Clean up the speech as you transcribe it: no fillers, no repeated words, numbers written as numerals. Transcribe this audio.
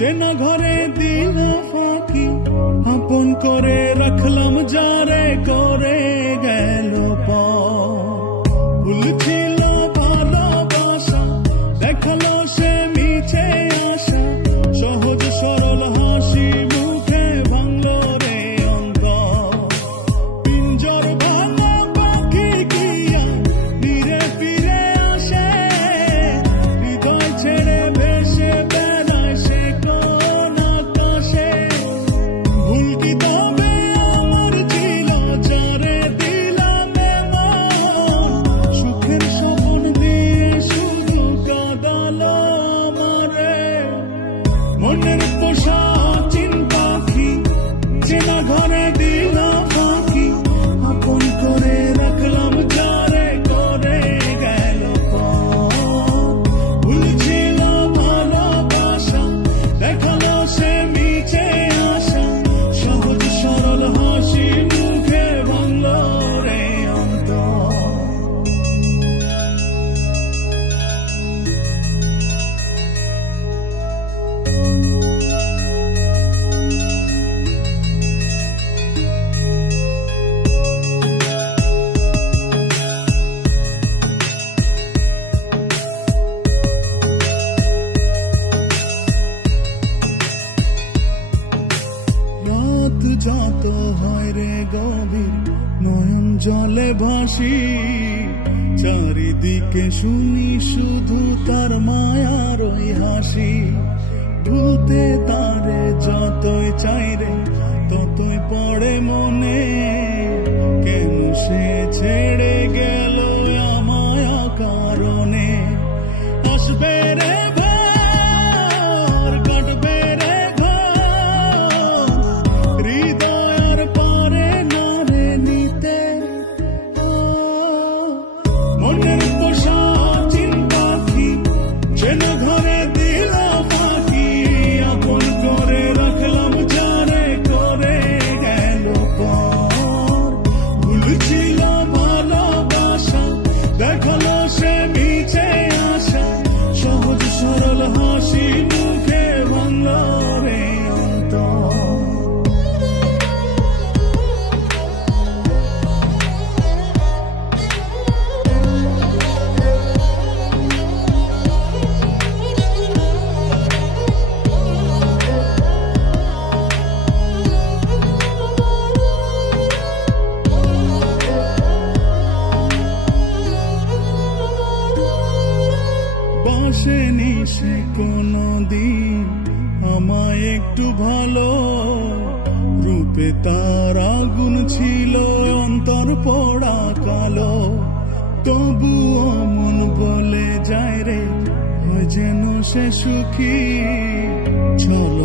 চেনা ঘরে দিল ফাঁকি, আপন করে রাখলাম যারে করে গেল ভুল ছিল ভালোবাসা, দেখালো সে মিছে আশা, সহজ সরল হাসি মুখে ভাঙলো রে অঙ্ক। পিঞ্জর ভাঙা পাখি কিয়া ফিরে ফিরে আসে, হৃদয় ছেড়ে ভেসে বেড়ায় সে কোন আকাশে। ভুল কি তবে আমার ছিল যারে দিলাম এমন, সুখের স্বপ্ন দিয়ে শুধু কাঁদালো আমারে। মনের পোষা চিন পাখি, চেনা ঘরে দিল ফাঁকি, আপন করে রাখলাম যারে করে গেল ভুল ছিল ভালোবাসা, দেখালো সে মিছে আশা, সহজ সরল হাসি মুখে ভাঙলো রে অন্তর। রাত যত হয় রে গভীর, নয়ন জলে ভাসি, চারিদিকে শুনি শুধু তার মায়ার ওই হাসি। ভুলতে তারে যতই চাই রে ততই পড়ে মনে, কেন সে ছেড়ে গেল আমায় কারণে। আসবে রে কাটবে রে হৃদয়ের পরে নারে নিতে। মনের পোষা চিন পাখি, যেন ঘরে দিল ফাঁকি, আপন করে রাখলাম যারে করে গেল ভুল ছিল ভালোবাসা, দেখালো সে মিছে আশা, সহজ সরল হাসি মুখে ভাঙলো রে অন্তর। বাসেনি সে কোনো দিন আমায় একটু ভালো, রূপে তার আগুন ছিল অন্তর পোড়া কালো। তবুও মন বলে যায় রে হয় যেন সে সুখী, চল